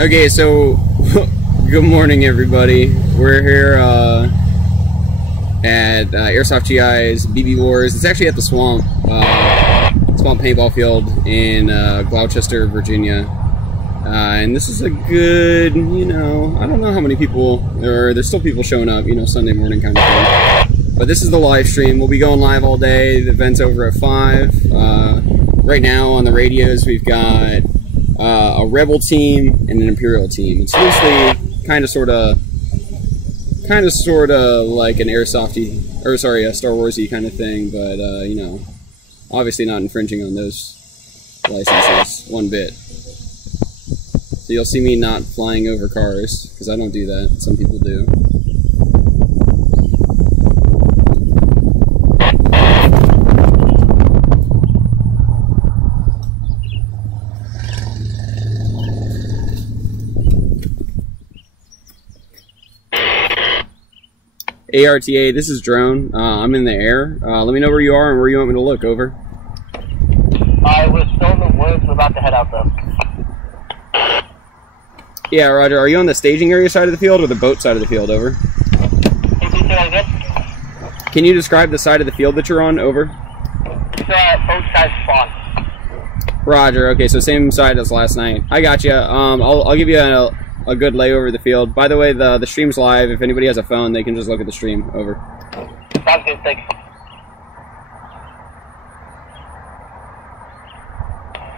Okay, so good morning, everybody. We're here at Airsoft GI's BB Wars. It's actually at the Swamp Paintball Field in Gloucester, Virginia. And this is a good, you know, I don't know how many people, there's still people showing up, you know, Sunday morning kind of thing. But this is the live stream. We'll be going live all day. The event's over at 5. Right now on the radios, we've got a Rebel team and an Imperial team. It's loosely kind of sort of like an Airsofty, or sorry, a Star Warsy kind of thing, but you know, obviously not infringing on those licenses one bit. So you'll see me not flying over cars, because I don't do that. Some people do. ARTA, this is Drone. I'm in the air. Let me know where you are and where you want me to look. Over. We're still in the woods. We're about to head out though. Yeah, Roger. Are you on the staging area side of the field or the boat side of the field? Over. Can you describe the side of the field that you're on? Over. It's both sides spawn. Roger. Okay, so same side as last night. I got you. I'll give you a good layover of the field. By the way, the stream's live. If anybody has a phone, they can just look at the stream. Over. Sounds good, thanks.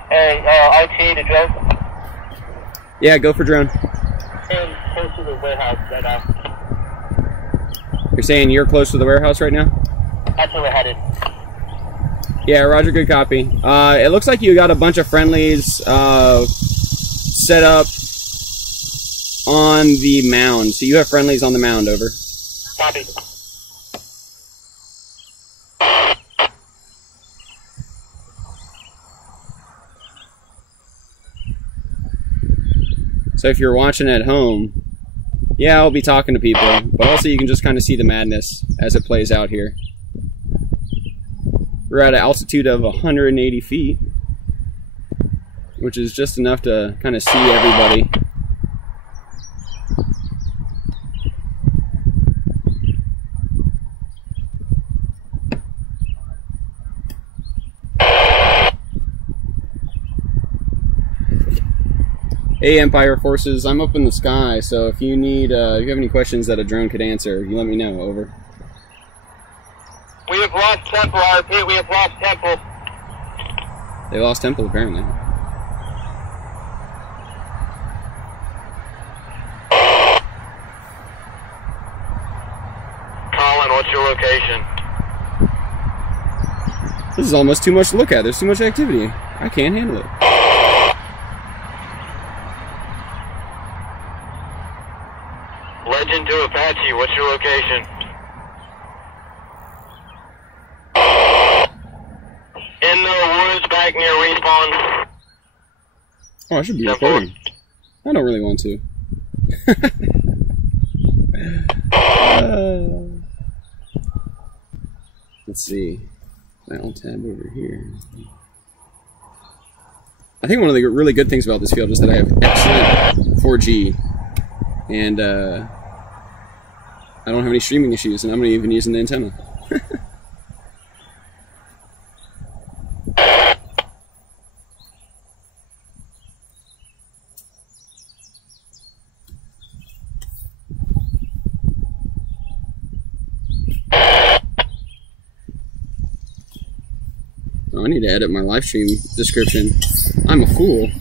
Hey, RTA to Joe. Yeah, go for Drone. I'm close to the warehouse right now. You're saying you're close to the warehouse right now? That's where we're headed. Yeah, Roger, good copy. It looks like you got a bunch of friendlies set up on the mound. So you have friendlies on the mound. Over. Copy. So if you're watching at home, yeah, I'll be talking to people, but also you can just kind of see the madness as it plays out here. We're at an altitude of 180 feet, which is just enough to kind of see everybody. Hey Empire Forces, I'm up in the sky, so if you need, if you have any questions that a drone could answer, you let me know. Over. We have lost Temple, I repeat, we have lost Temple. They lost Temple, apparently. Colin, what's your location? This is almost too much to look at. There's too much activity. I can't handle it. Legend to Apache, what's your location? In the woods back near respawn. Oh, I should be recording. I don't really want to. Let's see. I'll tab over here. I think one of the really good things about this field is that I have excellent 4G. And I don't have any streaming issues, and I'm not even using the antenna. Oh, I need to edit my live stream description. I'm a fool.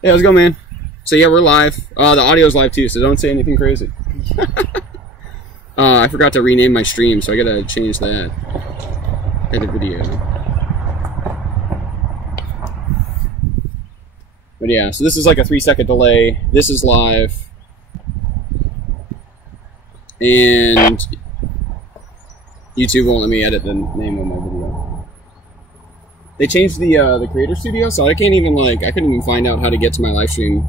Hey, how's it going, man? So yeah, we're live. The audio's live too, so don't say anything crazy. I forgot to rename my stream, so I gotta change that. Edit video. But yeah, so this is like a 3-second delay. This is live. And YouTube won't let me edit the name of my video. They changed the Creator Studio, so I can't even I couldn't even find out how to get to my live stream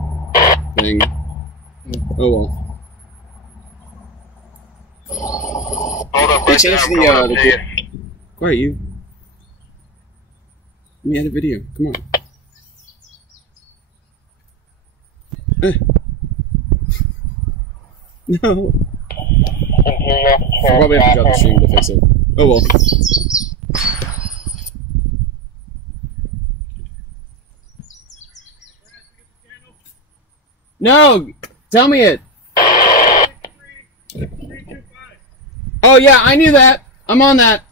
thing. Oh well. Hold up, They changed the quiet, you. Let me edit video. Come on. No. I'll probably have to drop the stream to fix it. Oh well. No! Tell me it! Oh yeah, I knew that! I'm on that!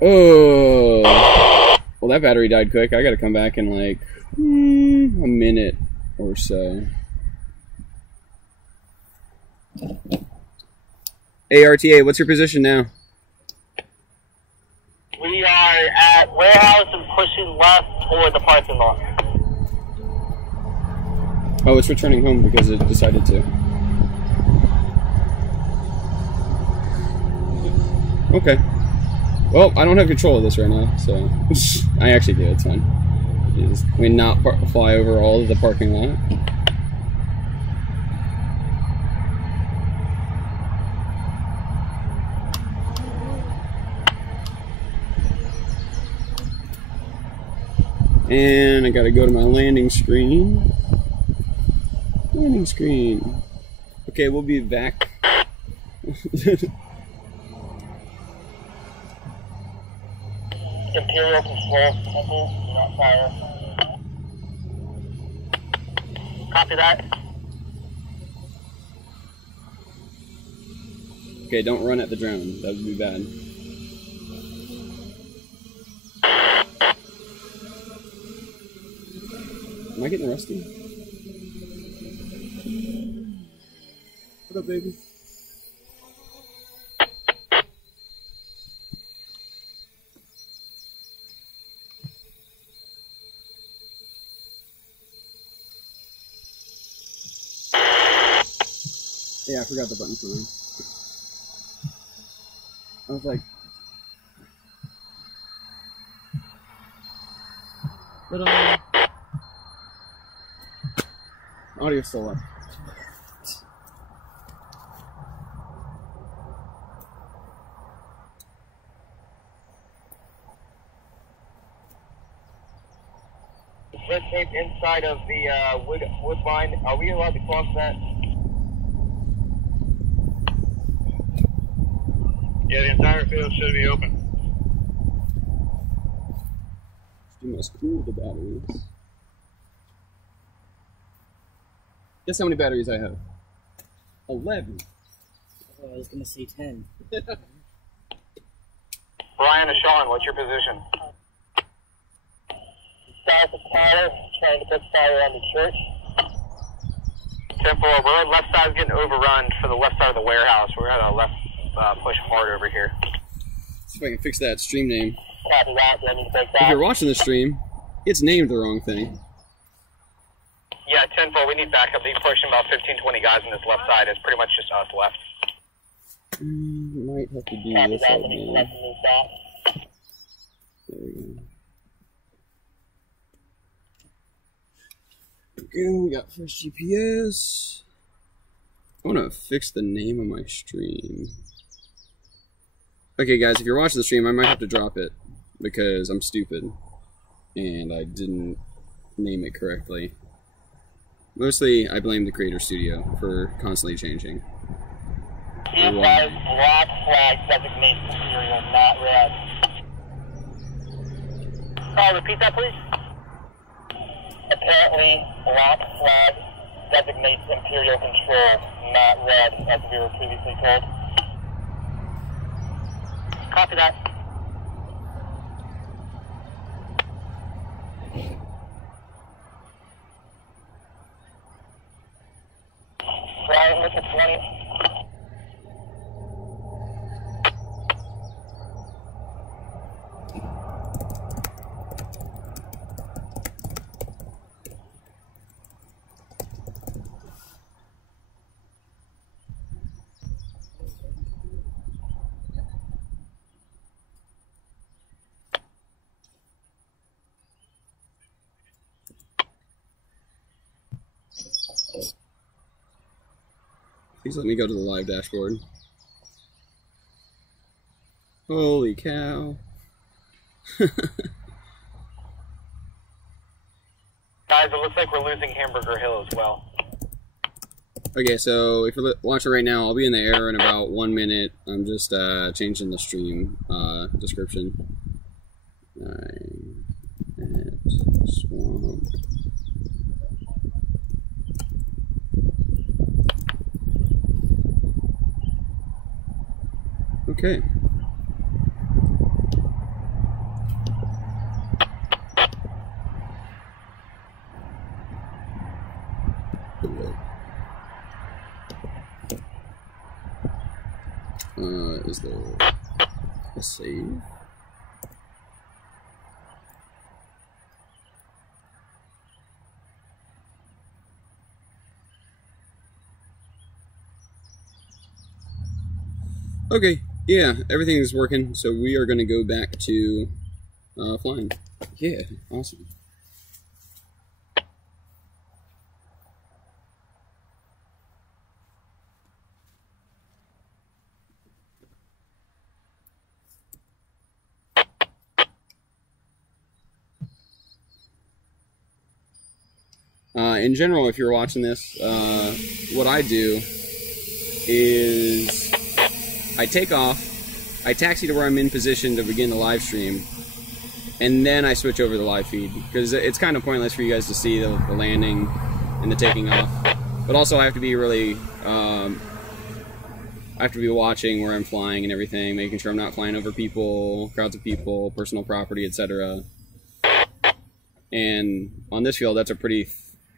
Oh. Well, that battery died quick. I gotta come back in like a minute or so. ARTA, what's your position now? We are at warehouse and pushing left toward the parking lot. Oh, it's returning home because it decided to. Okay. Well, I don't have control of this right now, so I actually do. It's fine. We not fly over all of the parking lot. And I gotta go to my landing screen. Landing screen. Okay, we'll be back. Imperial control, Temple, do not fire. Copy that. Okay, don't run at the drone. That would be bad. Am I getting rusty? What up, baby? Yeah, I forgot the button for me. I was like... But, audio still up. Red tape inside of the wood line. Are we allowed to cross that? Yeah, the entire field should be open. You must cool the batteries. Guess how many batteries I have? 11. Oh, I was gonna say 10. Brian and Sean, what's your position? South of Tyler, trying to put fire on the church. 10-4, we're left side's getting overrun for the left side of the warehouse. We're gonna left push hard over here. See if I can fix that stream name. Copy that, do I need to break that? If you're watching the stream, it's named the wrong thing. Yeah, 10-4, we need backup. He's pushing about 15-20 guys on this left side. It's pretty much just us left. Might have to do Copy this that, out we need to now. move back. There we go. Okay, we got first GPS. I want to fix the name of my stream. Okay, guys, if you're watching the stream, I might have to drop it because I'm stupid and I didn't name it correctly. Mostly, I blame the Creator Studio for constantly changing. Black flag designates Imperial, not red. Repeat that, please. Apparently, black flag designates Imperial control, not red, as we were previously told. Copy that. Brian, look at 20. Please let me go to the live dashboard. Holy cow. Guys, it looks like we're losing Hamburger Hill as well. Okay, so if you're watching right now, I'll be in the air in about 1 minute. I'm just changing the stream description. 9 at Swamp. Okay. Is there a save? Okay, yeah, everything's working, so we are going to go back to flying. Yeah, awesome. In general, if you're watching this, what I do is I take off, I taxi to where I'm in position to begin the live stream, and then I switch over the live feed, because it's kind of pointless for you guys to see the landing and the taking off. But also I have to be really, I have to be watching where I'm flying and everything, making sure I'm not flying over people, crowds of people, personal property, etc. And on this field, that's a pretty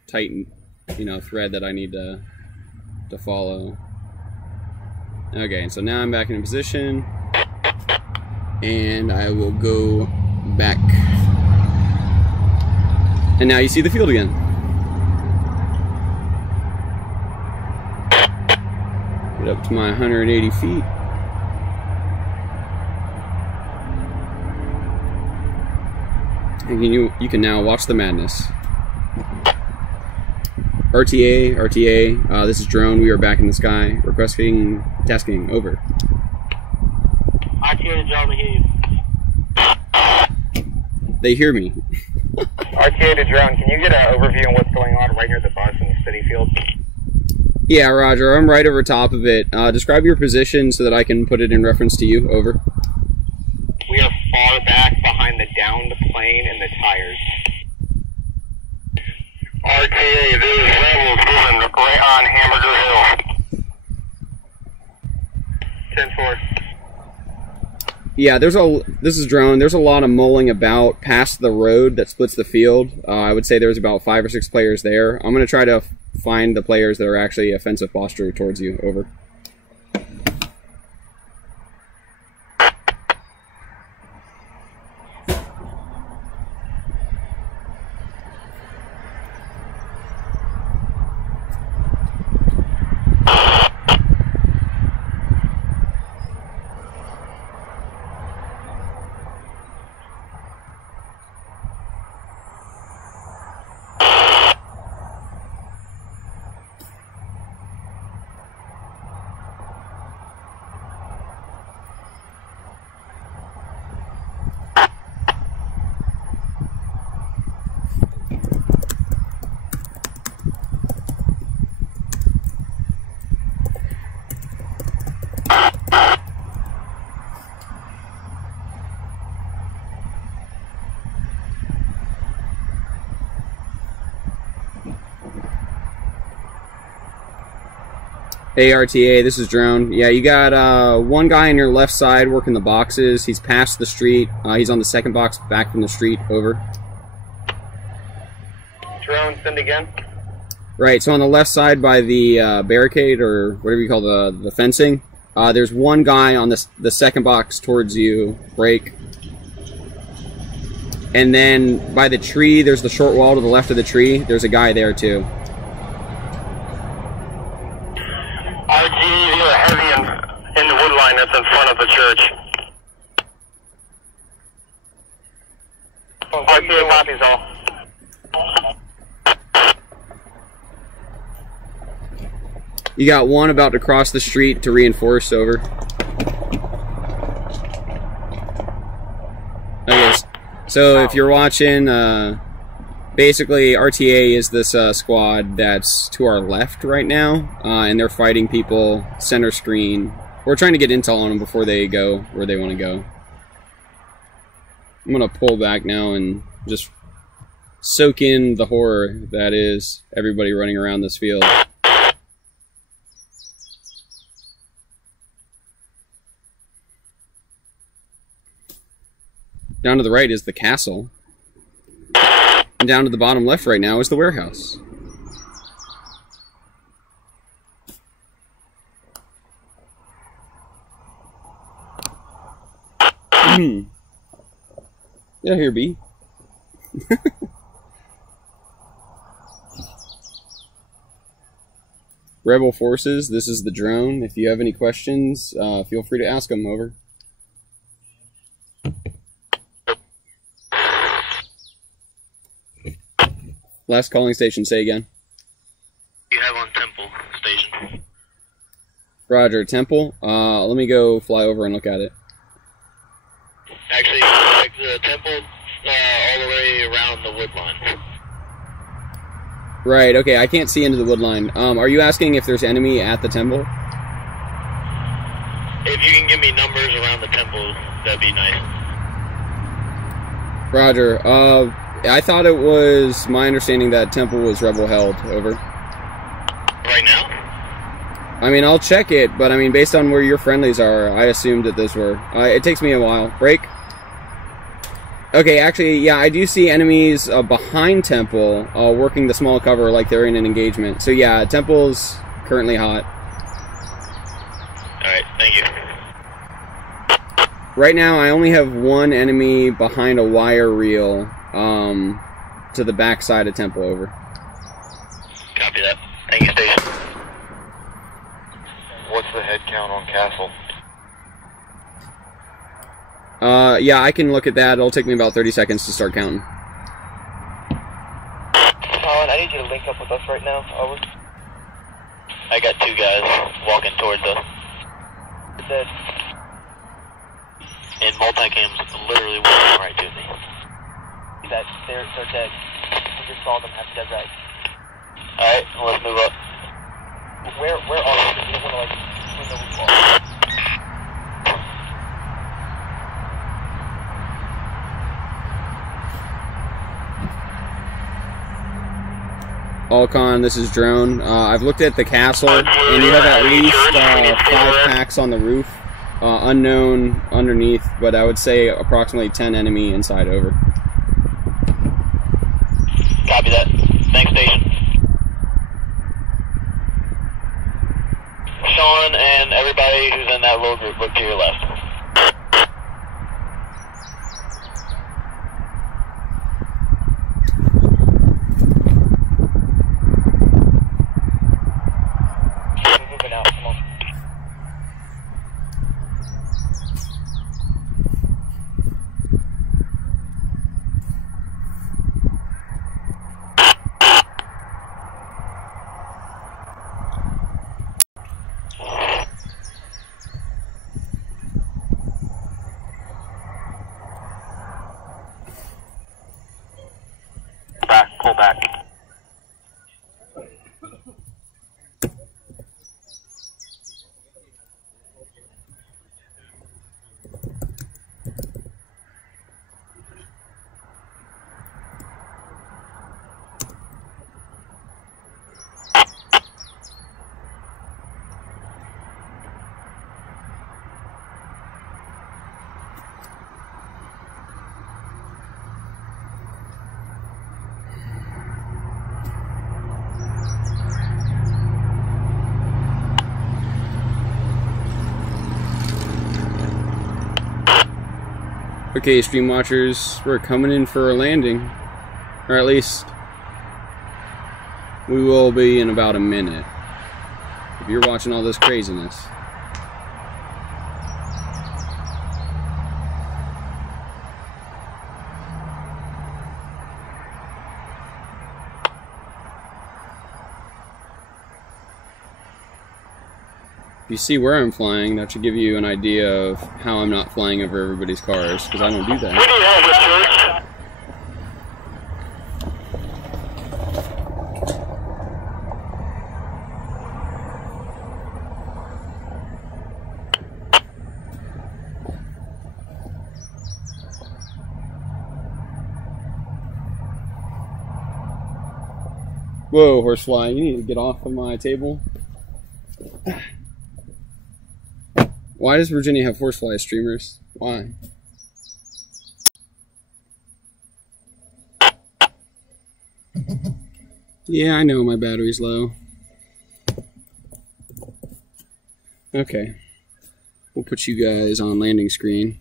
tight, thread that I need to follow. Okay, so now I'm back in position, and I will go back. And now you see the field again. Get up to my 180 feet. And you can now watch the madness. RTA, this is Drone. We are back in the sky. Requesting tasking. Over. RTA to Drone, we hear you. They hear me. RTA to Drone, can you get an overview on what's going on right near the bus in the city field? Yeah, Roger. I'm right over top of it. Describe your position so that I can put it in reference to you. Over. We are far back behind the downed plane and the tires. RTA, this is Rebels moving right on Hamburger Hill. 10-4. Yeah, this is Drone. There's a lot of mulling about past the road that splits the field. I would say there's about 5 or 6 players there. I'm going to try to find the players that are actually offensive posture towards you. Over. Hey RTA, this is Drone. Yeah, you got one guy on your left side working the boxes. He's past the street. He's on the second box back from the street. Over. Drone, send again. Right, so on the left side by the barricade, or whatever you call the fencing, there's one guy on the second box towards you. Break. And then by the tree, there's the short wall to the left of the tree. There's a guy there too. RTA, you're heavy in the wood line that's in front of the church. RTA copies all. You got one about to cross the street to reinforce. Over. So if you're watching, basically RTA is this squad that's to our left right now, and they're fighting people center screen. We're trying to get intel on them before they go where they want to go. I'm going to pull back now and just soak in the horror that is everybody running around this field. Down to the right is the castle. And down to the bottom left right now is the warehouse. Yeah, here, B. Rebel forces, this is the drone. If you have any questions, feel free to ask them. Over. Last calling station, say again. You have on Temple Station. Roger, Temple. Let me go fly over and look at it. Actually, like the Temple all the way around the wood line. Right, okay, I can't see into the wood line. Are you asking if there's enemy at the temple? If you can give me numbers around the temple, that'd be nice. Roger. I thought it was my understanding that temple was rebel held. Over. Right now? I mean, I'll check it, but I mean, based on where your friendlies are, I assumed that those were. It takes me a while. Break. Okay, actually, yeah, I do see enemies behind temple working the small cover like they're in an engagement. So yeah, temple's currently hot. Alright, thank you. Right now, I only have one enemy behind a wire reel to the back side of temple. Over. Copy that. Thank you, station. What's the head count on castle? Yeah, I can look at that. It'll take me about 30 seconds to start counting. Colin, I need you to link up with us right now. Over. I got two guys walking towards us. Dead. And multicam's literally walking right to me. They're dead. I just saw them have dead guys. Alright, let's move up. Where are they? You don't want to, like, swing over the ball. Alcon, this is Drone. I've looked at the castle, and you have at least 5 packs on the roof. Unknown underneath, but I would say approximately 10 enemy inside. Over. Copy that. Thanks, station. Sean and everybody who's in that little group, look to your left. Moving out, come on. Pull back. Okay, stream watchers, we're coming in for a landing. Or at least, we will be in about a minute. If you're watching all this craziness. If you see where I'm flying, that should give you an idea of how I'm not flying over everybody's cars, because I don't do that. What do you have, Richard? Whoa, horsefly, you need to get off of my table. Why does Virginia have horsefly streamers? Why? Yeah, I know my battery's low. Okay. We'll put you guys on landing screen.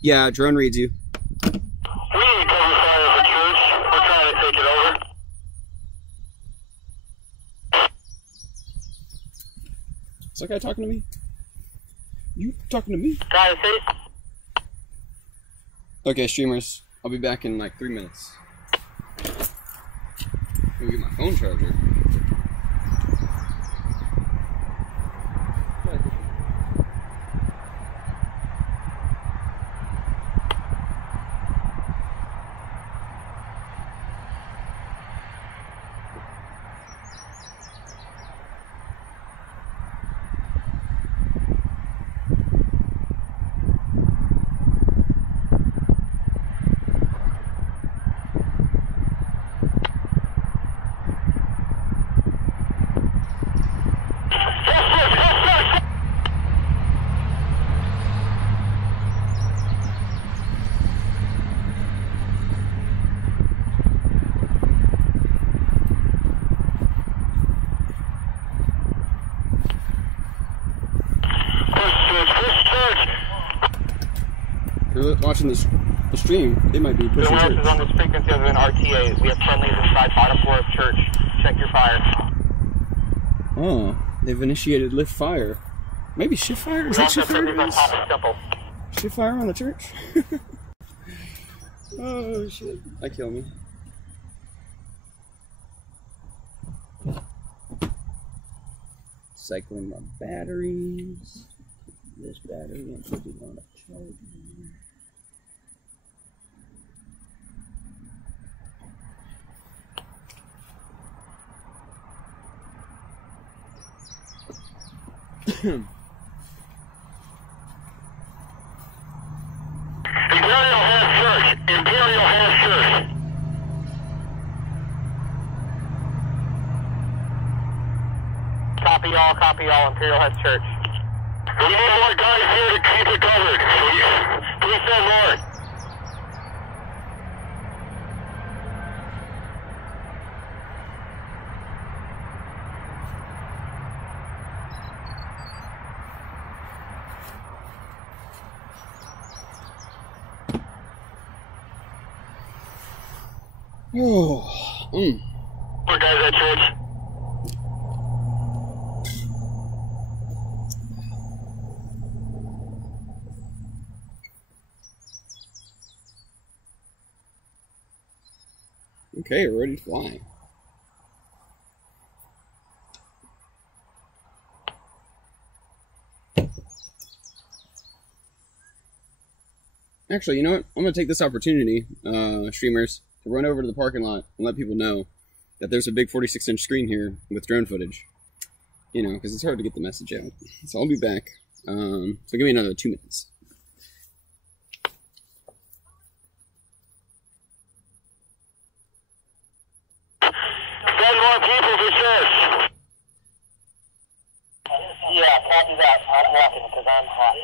Yeah, drone reads you. We need cover fire for church. We're trying to take it over. Is that guy talking to me? You talking to me? Guys, see? Okay, streamers. I'll be back in like 3 minutes. Let me get my phone charger. They're watching the stream. They might be pushing No one else church. is on this frequency other than RTA. We have friendlies inside bottom floor of church. Check your fire. Oh, they've initiated lift fire. Maybe shift fire? Is We that also shift have friendlies on top fire? of Temple. Shift fire on the church? Oh shit. That killed me. Cycling my batteries. This battery and put it on a charger. Imperial Head Church. Imperial Head Church. Copy all, Imperial Head Church. We need more guys here to keep it covered. Please send more. Oh, More guys at church. Okay, we're ready to fly. Actually, you know what? I'm going to take this opportunity, streamers, to run over to the parking lot and let people know that there's a big 46-inch screen here with drone footage. You know, because it's hard to get the message out. So I'll be back. So give me another 2 minutes. Send more people to church. Yeah, copy that. I'm walking because I'm hot.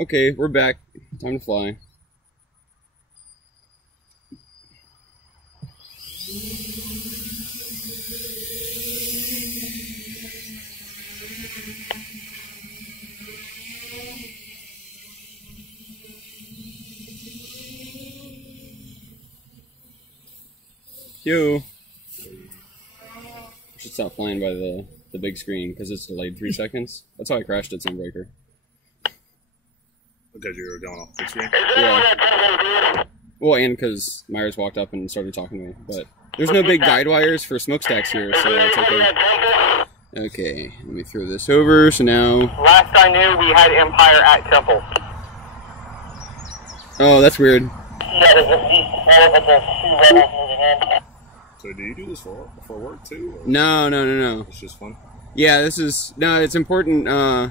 Okay, we're back. Time to fly. Yo. I should stop flying by the big screen because it's delayed 3 seconds. That's how I crashed at Sunbreaker. Because you were going off the screen? Yeah. Well, and because Myers walked up and started talking to me. But there's no big guide wires for smokestacks here, so it's okay. Okay, let me throw this over. So now... Last I knew, we had Empire at Temple. Oh, that's weird. Yeah, there's these horrible 2 rebels moving in. So do you do this for work too? Or No. it's just fun? Yeah, this is... No, it's important,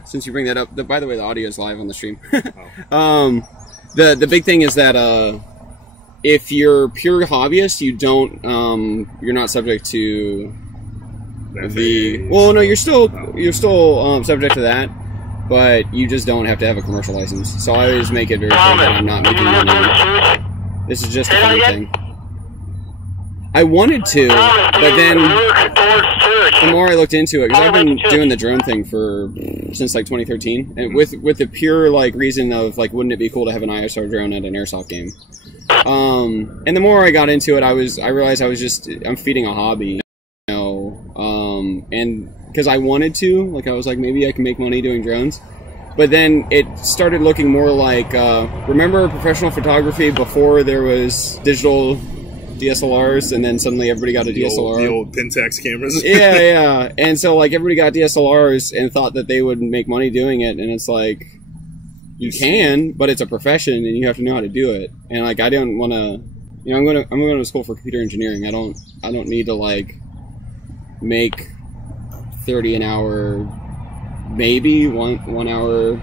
since you bring that up. By the way, the audio is live on the stream. Oh. The big thing is that, if you're pure hobbyist, you don't, you're not subject to the... Well, no, you're still subject to that, but you just don't have to have a commercial license. So I always make it very clear that I'm not making money. This is just a fun thing. I wanted to, but then the more I looked into it, because I've been doing the drone thing since like 2013, and with the pure like reason of like, wouldn't it be cool to have an ISR drone at an airsoft game? And the more I got into it, I realized I'm feeding a hobby, you know, and because I wanted to, like I was like, maybe I can make money doing drones. But then it started looking more like, remember professional photography before there was digital DSLRs, and then suddenly everybody got a DSLR. The old Pentax cameras. Yeah. And so like everybody got DSLRs and thought that they would make money doing it, and it's like, you can, but it's a profession and you have to know how to do it. And like I don't want to, you know, I'm going to school for computer engineering. I don't need to like make 30 an hour, maybe one hour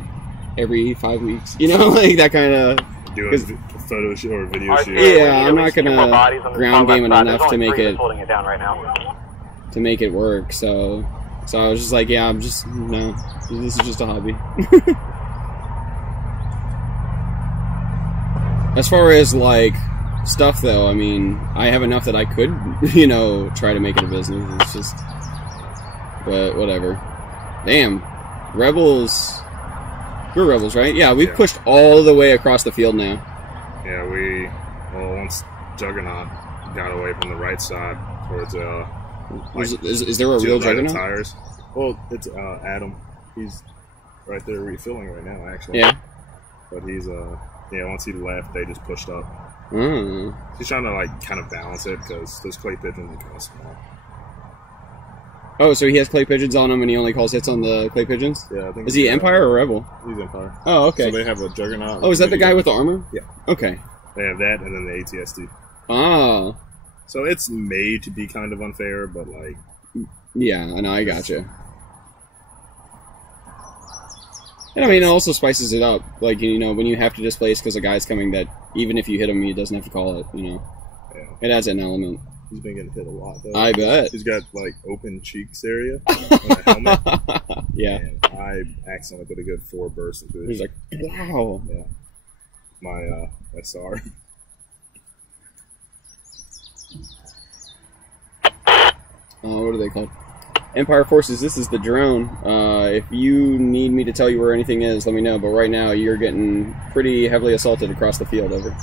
every 5 weeks. You know, like that kind of. Do a photo shoot or video shoot. Yeah, I'm not gonna ground game it enough to make it work. So I was just like, yeah, this is just a hobby. As far as like stuff though, I mean, I have enough that I could, you know, try to make it a business. It's just, but whatever. Damn, Rebels. We're Rebels, right? Yeah, we've pushed all the way across the field now. Yeah, once Juggernaut got away from the right side towards is there a real Juggernaut? Tires. Well, it's Adam. He's right there refilling right now, actually. Yeah. But he's once he left, they just pushed up. Mm. He's trying to like kind of balance it because those clay pigeons are kind of small. Oh, so he has clay pigeons on him, and he only calls hits on the clay pigeons? Yeah, I think. Is he Empire or Rebel? He's Empire. Oh, okay. So they have a Juggernaut. Oh, is that the guy with the armor? Yeah. Okay. They have that, and then the ATSD. Oh. So it's made to be kind of unfair, but like. Yeah, I know. I gotcha. And I mean, it also spices it up. Like, you know, when you have to displace because a guy's coming, that even if you hit him, he doesn't have to call it. You know. Yeah. It adds an element. He's been getting hit a lot, though. I bet. He's got, like, open cheeks area on the helmet. Yeah. And I accidentally put a good 4 bursts into it. He's like, wow. Yeah. My SR. What are they called? Empire Forces, this is the drone. If you need me to tell you where anything is, let me know. But right now, you're getting pretty heavily assaulted across the field. Over.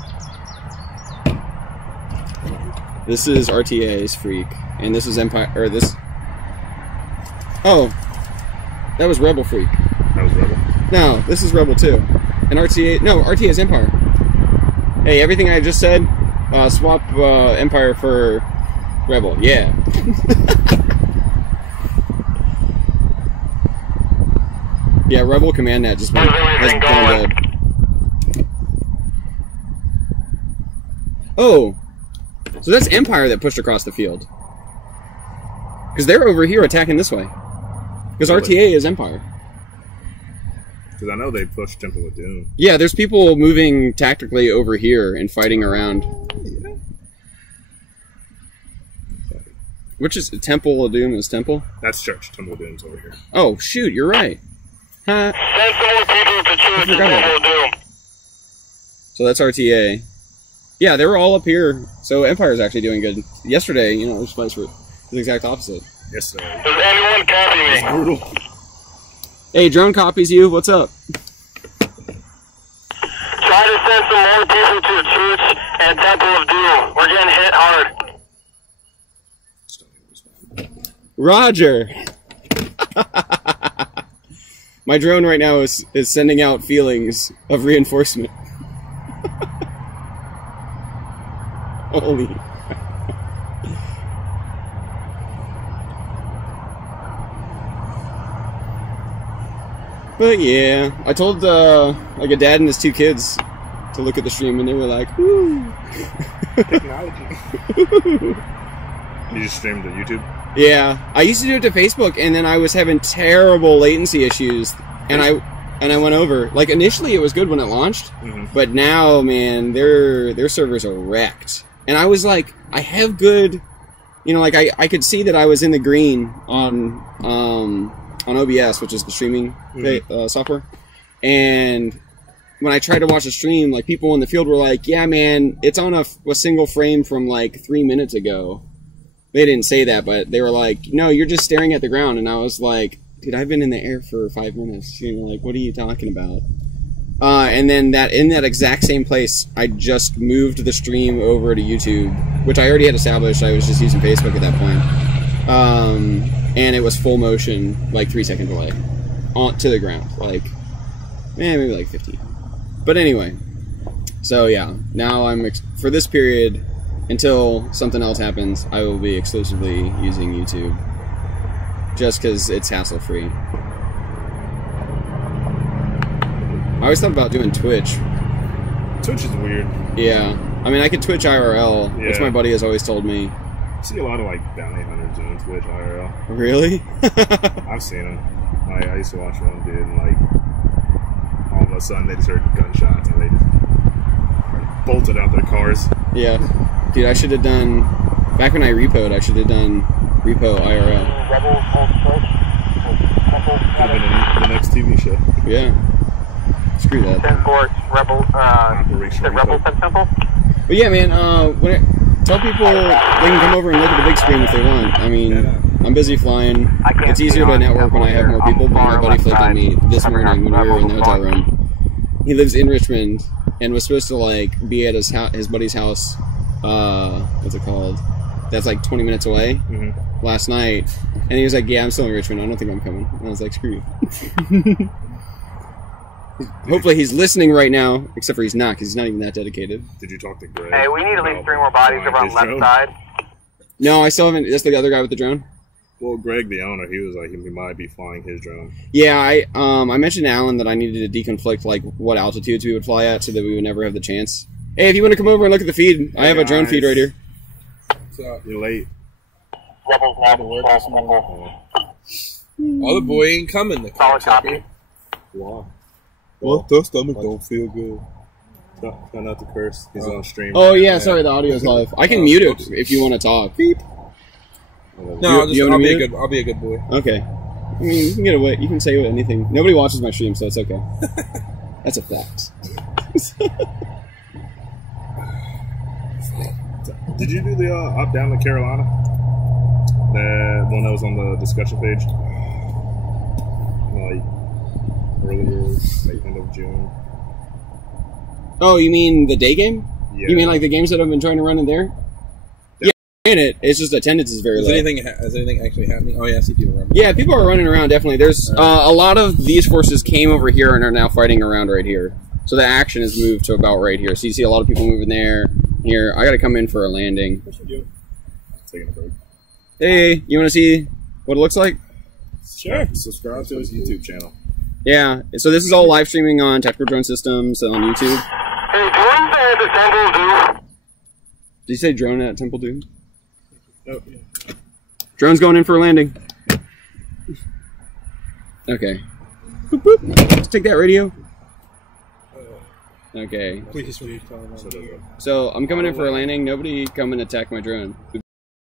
This is RTA's Freak, and this is Empire, or this... Oh, that was Rebel Freak. That was Rebel? No, this is Rebel too. And RTA, no, RTA is Empire. Hey, everything I just said, swap Empire for Rebel, yeah. Yeah, Rebel Command Net just has gone dead. Oh! So that's Empire that pushed across the field. Because they're over here attacking this way. Because RTA is Empire. Because I know they pushed Temple of Doom. Yeah, there's people moving tactically over here and fighting around. Yeah. Which is Temple of Doom is Temple? That's Church. Temple of Doom's over here. Oh, shoot, you're right. Huh? people to choose the Temple of Doom. So that's RTA. Yeah, they were all up here. So Empire's actually doing good. Yesterday, you know, it was vice versa. The exact opposite. Yes, sir. Does anyone copy me? It's brutal. Hey, drone copies you. What's up? Try to send some more people to a church and Temple of Doom. We're getting hit hard. Roger. My drone right now is sending out feelings of reinforcement. Holy. But yeah, I told like a dad and his 2 kids to look at the stream, and they were like, "Woo!" Technology. You just streamed to YouTube? Yeah, I used to do it to Facebook, and then I was having terrible latency issues, and I went over. Like initially, it was good when it launched, but now, man, their servers are wrecked. And I was like, I have good, you know, like I could see that I was in the green on OBS, which is the streaming software. And when I tried to watch a stream, like people in the field were like, "Yeah, man, it's on a single frame from like 3 minutes ago." They didn't say that, but they were like, "No, you're just staring at the ground." And I was like, "Dude, I've been in the air for 5 minutes." You know, like, what are you talking about? And then in that exact same place, I just moved the stream over to YouTube, which I already had established. I was just using Facebook at that point. And it was full motion, like 3-second delay, to the ground, like, maybe like 15. But anyway, so yeah, now for this period, until something else happens, I will be exclusively using YouTube, just because it's hassle-free. I always thought about doing Twitch. Twitch is weird. Yeah. I mean, I could Twitch IRL, which Yeah. my buddy has always told me. I see a lot of like bounty hunters doing Twitch IRL. Really? I've seen them. I used to watch one dude, and like all of a sudden they just heard gunshots and they just bolted out their cars. Yeah. Dude, I should have done... Back when I repoed, I should have done repo IRL. Rebel Old Church. Temple. Could have been the next TV show. Yeah. Screw that. 10-4, Rebel, Operation the Rebel Repo. But Temple. yeah, man, tell people they can come over and look at the big screen if they want. I mean, I'm busy flying. It's easier to network when I have more people, but my buddy flipped on me this morning when we were in the hotel room. He lives in Richmond and was supposed to, like, be at his buddy's house, what's it called? That's like 20 minutes away last night. And he was like, "Yeah, I'm still in Richmond. I don't think I'm coming." And I was like, "Screw you." Hopefully he's listening right now, except for he's not, because he's not even that dedicated. Did you talk to Greg? Hey, we need at least 3 more bodies over on the left side. No, I still haven't. That's the other guy with the drone. Well, Greg, the owner, he was like, he might be flying his drone. Yeah, I mentioned to Alan that I needed to deconflict like what altitudes we would fly at, so that we would never have the chance. Hey, if you want to come over and look at the feed, I have a drone feed right here. So you're late. Rebels now to work this morning. Oh, the boy ain't coming. The Solid copy. Wow. What? The stomach don't feel good. Try not to curse. He's on stream. Oh yeah, sorry, the audio's live. I can mute it if you want to talk. Beep. No, You I'll wanna be a mute good. I'll be a good boy. Okay. I mean, you can get away. You can say anything. Nobody watches my stream, so it's okay. That's a fact. Did you do the up down to Carolina? That one that was on the discussion page, like earlier, like end of June. Oh, you mean the day game? Yeah. You mean like the games that I've been trying to run in there? Yeah, in it. It's just attendance is very Is low. anything actually happening? Oh yeah, I see people running. Yeah, people are running around, definitely. There's a lot of these forces came over here and are now fighting around right here. So the action has moved to about right here. So you see a lot of people moving there, here. I gotta come in for a landing. Taking a break. Hey, you wanna see what it looks like? Sure. Subscribe to his YouTube channel. Yeah, so this is all live streaming on Tactical Drone Systems on YouTube. Hey, drones at the Temple do. Did you say drone at Temple Doom? Oh, Drone's going in for a landing. Okay. Boop, boop. Let's take that radio. Okay. So I'm coming in for a landing. Nobody come and attack my drone.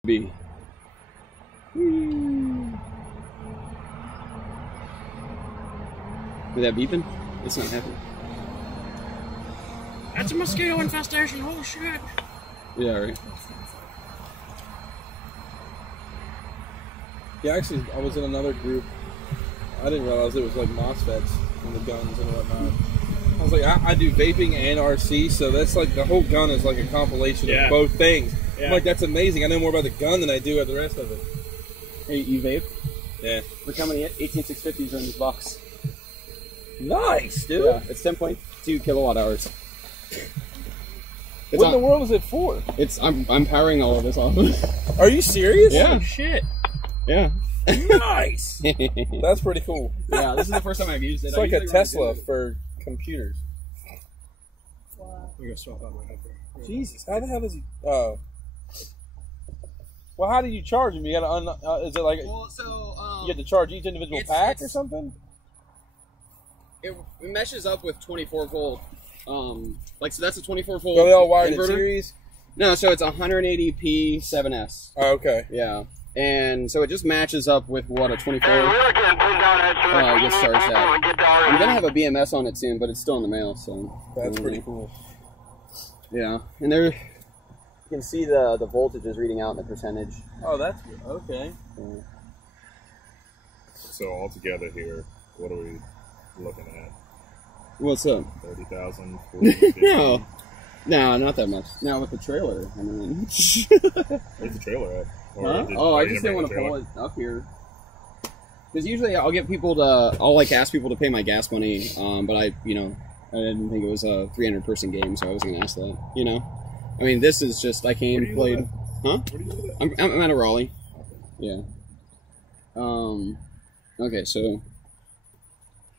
B. Is that beeping? It's not happy. That's a mosquito infestation. Holy shit. Yeah, right. Yeah, actually, I was in another group. I didn't realize it was like MOSFETs and the guns and whatnot. I was like, I do vaping and RC, so that's like the whole gun is like a compilation of both things. Yeah. I'm like, that's amazing. I know more about the gun than I do of the rest of it. Hey, you vape? Yeah. Look how many 18650s are in this box. Nice, dude. Yeah, it's 10.2 kilowatt hours. What in the world is it for? I'm powering all of this off. Are you serious? Yeah. Oh, shit. Yeah. Nice. That's pretty cool. Yeah, this is the first time I've used it. It's like a Tesla for computers. Wow. I'm gonna swap out my headphone. Jesus. How the hell is he? Oh. Well, how do you charge them? You gotta is it like Well, so you have to charge each individual pack or something? It meshes up with 24 volt. Like so that's a 24 volt. Are they all wired in inverter. series? No, so it's 180p 7S. Oh, okay. Yeah, and so it just matches up with what a 24 gets charged at. I'm gonna have a BMS on it soon, but it's still in the mail, so That's pretty cool. Yeah, and there you can see the voltage is reading out in the percentage. Oh, that's good. Okay. Yeah. So altogether here, what are we looking at? What's up? 30,000? No, not that much. Now with the trailer, I mean. Where's the trailer at? Or I just didn't want to pull it up here. Because usually I'll get people to, I'll like ask people to pay my gas money, but I didn't think it was a 300 person game, so I wasn't gonna ask that. You know, I mean, this is just I came, played. Huh? I'm at a Raleigh. Yeah. Okay, so.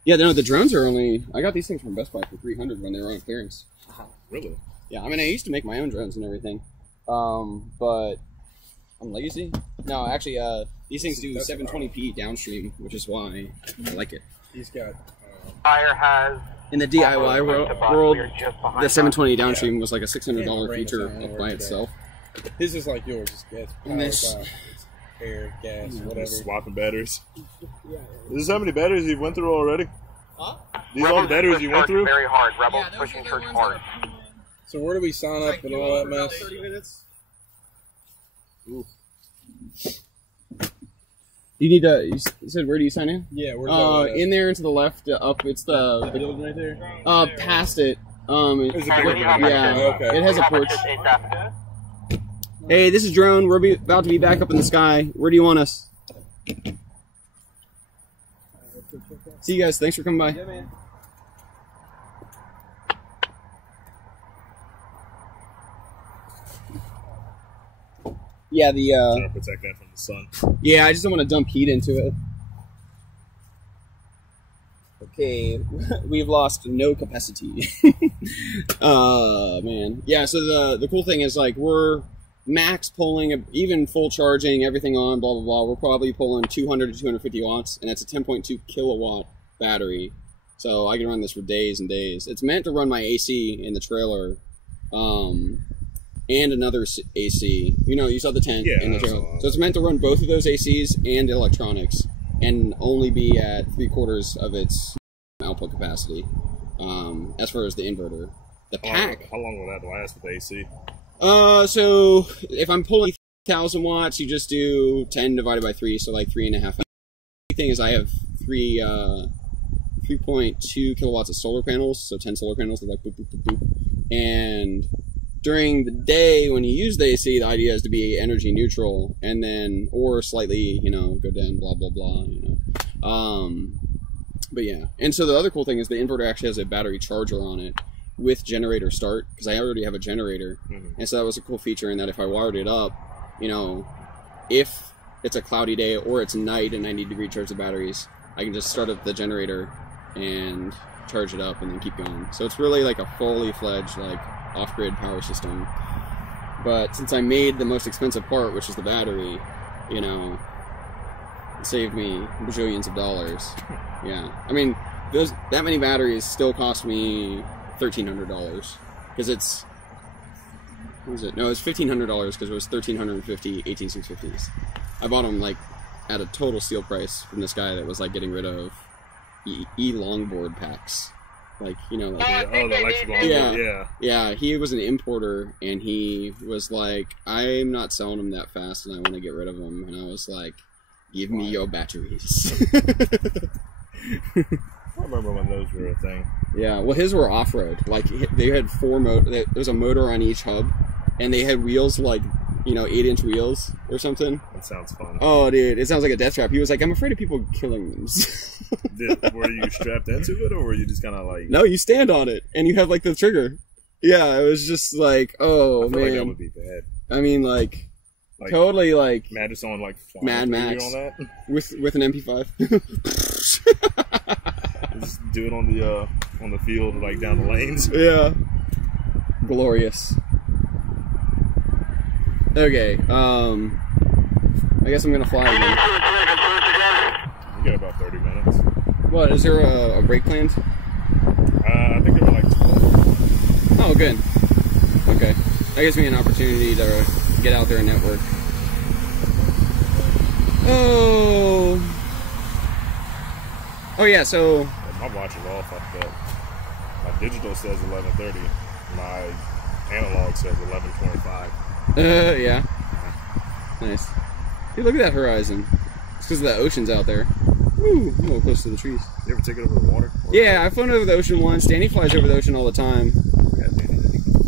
Yeah, no, the drones are only. I got these things from Best Buy for $300 when they were on clearance. Really? Yeah, I mean, I used to make my own drones and everything, but on Legacy. No, actually, these things do 720p downstream, which is why I like it. He's got. Fire has. In the DIY world, the 720 downstream was like a $600 feature by itself. His is like yours. It's And this, air, gas, whatever. Swapping batteries. This is how many batteries you went through already? Huh? These all the batteries you went through? Very hard. Rebels pushing church hard. So where do we sign up and all that mess? 30 minutes. Ooh. You need to. You said where do you sign in? Yeah, where's that? In there and to the left, up. It's the building right there. Past it. Is it bigger? Yeah. Okay. It has a porch. Hey, this is Drone. We're about to be back up in the sky. Where do you want us? See you guys. Thanks for coming by. Yeah, man. Yeah, the Trying to protect that from the sun. yeah, I just don't want to dump heat into it. Okay, we've lost no capacity. Man. Yeah, so the cool thing is like we're max pulling, even full charging, everything on, blah, blah, blah. We're probably pulling 200 to 250 watts, and that's a 10.2 kilowatt battery. So I can run this for days and days. It's meant to run my AC in the trailer, and another AC. You know, you saw the tent in the trailer. So it's meant to run both of those ACs and electronics, and only be at 3/4 of its output capacity. As far as the inverter, the pack. How long will that last with the AC? So if I'm pulling 1,000 watts, you just do 10 divided by 3, so like 3.5. The thing is, I have 3.2 kilowatts of solar panels, so 10 solar panels. They're like boop, boop, boop, boop. And during the day, when you use the AC, the idea is to be energy neutral, and then or slightly, go down, blah blah blah, But yeah, and so the other cool thing is the inverter actually has a battery charger on it with generator start, because I already have a generator. And so that was a cool feature in that if I wired it up, if it's a cloudy day or it's night and I need to recharge the batteries, I can just start up the generator and charge it up and then keep going. So it's really like a fully fledged like off-grid power system. But since I made the most expensive part, which is the battery, it saved me bajillions of dollars. Yeah, I mean, that many batteries still cost me $1,300 because it's what was it? No, it's $1,500 because it was 1,350 18650s. I bought them like at a total steal price from this guy that was like getting rid of longboard packs. like you know, like Yeah, oh, the electric longboard. Yeah. Yeah. yeah. He was an importer, and he was like, I'm not selling them that fast, and I want to get rid of them. And I was like, give me your batteries. I remember when those were a thing. Yeah, well, his were off-road. Like, they had there was a motor on each hub, and they had wheels, like, you know, 8-inch wheels or something. That sounds fun. Oh, dude, it sounds like a death trap. He was like, I'm afraid of people killing them. Were you strapped into it, or were you just kind of like... No, you stand on it, and you have, like, the trigger. Yeah, it was just like, oh, I feel man. like that would be bad. I mean, like totally, like... Mad on, like, Mad Max. On that? With an MP5. Just do it on the field, like, down the lanes. Yeah. Glorious. Okay, I guess I'm gonna fly again. You got about 30 minutes. What, is there a break planned? I think there were like 12. Oh, good. Okay. That gives me an opportunity to get out there and network. Oh. Oh, yeah, so... My watch is all fucked up. My digital says 11:30. My analog says 11:25. Yeah. Nice. Hey, look at that horizon. It's because of the ocean's out there. Woo! I'm a little close to the trees. You ever take it over the water? Yeah, I've flown over the ocean once. Danny flies over the ocean all the time.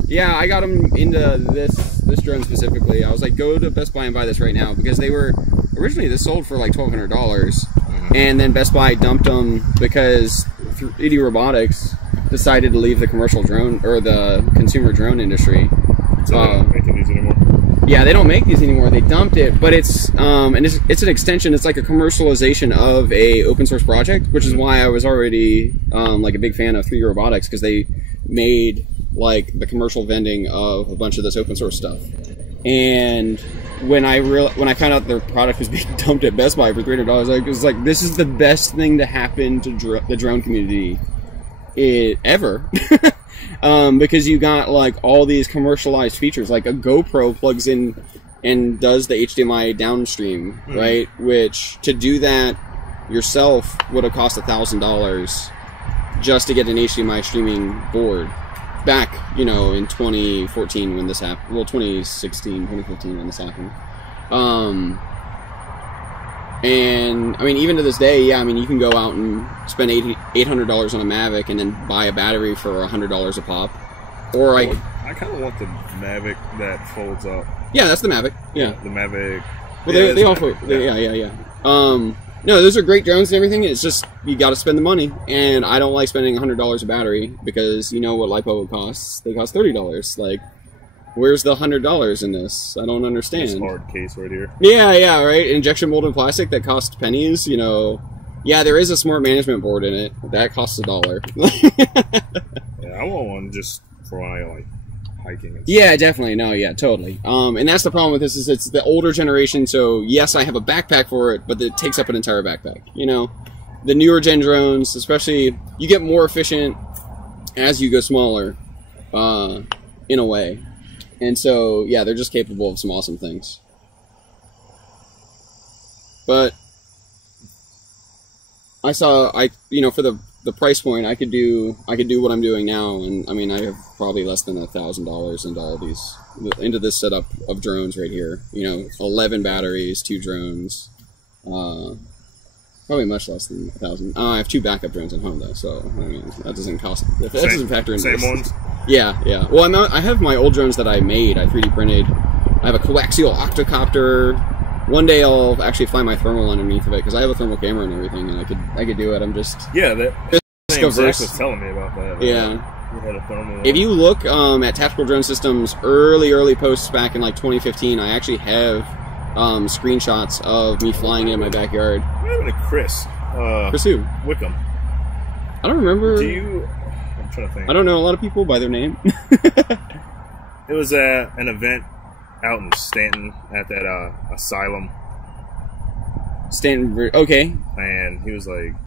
Yeah, I got him into this drone specifically. I was like, go to Best Buy and buy this right now, because they were originally this sold for like $1,200, and then Best Buy dumped them because 3D Robotics decided to leave the commercial drone or the consumer drone industry. So they don't make these anymore. Yeah, they don't make these anymore. They dumped it, but it's it's an extension. It's like a commercialization of a open source project, which is why I was already like a big fan of 3D Robotics, because they made like the commercial vending of a bunch of this open source stuff. And when I found out their product was being dumped at Best Buy for $300, I was like, this is the best thing to happen to the drone community ever. Because you got like all these commercialized features, like a GoPro plugs in and does the HDMI downstream, right? Which to do that yourself would have cost $1,000 just to get an HDMI streaming board. Back, you know, in 2014 when this happened. Well, 2016, 2015 when this happened. And I mean, even to this day, yeah, I mean, you can go out and spend $800 on a Mavic and then buy a battery for $100 a pop. Or I kind of want the Mavic that folds up. Yeah, that's the Mavic. Yeah, the Mavic. Well, they all fold. Yeah. No, those are great drones and everything. It's just you got to spend the money, and I don't like spending $100 a battery because you know what LiPo costs. They cost $30. Like, where's the $100 in this? I don't understand. This hard case right here. Yeah, right. Injection molded plastic that costs pennies. You know, yeah, there is a smart management board in it that costs $1. Yeah, I want one just for when I like hiking. And yeah, definitely. No, yeah, totally. And that's the problem with this is it's the older generation. So yes, I have a backpack for it, but it takes up an entire backpack. You know, the newer gen drones, especially, you get more efficient as you go smaller, in a way. And so, yeah, they're just capable of some awesome things. But you know, for the price point, I could do what I'm doing now, and I mean, I have probably less than $1,000 into this setup of drones right here. You know, 11 batteries, 2 drones, probably much less than 1,000. I have 2 backup drones at home though, so I mean, that doesn't cost. That doesn't factor in. Same ones. Yeah. Well, I have my old drones that I made. I 3D printed. I have a coaxial octocopter. One day I'll actually fly my thermal underneath of it because I have a thermal camera and everything, and I could do it. I'm just Zach was telling me about that. Yeah. We had a thermal. If you look at Tactical Drone Systems early posts back in like 2015, I actually have screenshots of me flying it in my backyard. What happened to Chris? Chris who? Wickham. I don't remember. I'm trying to think. I don't know a lot of people by their name. It was an event out in Stanton at that asylum. Stanton, okay. And he was like,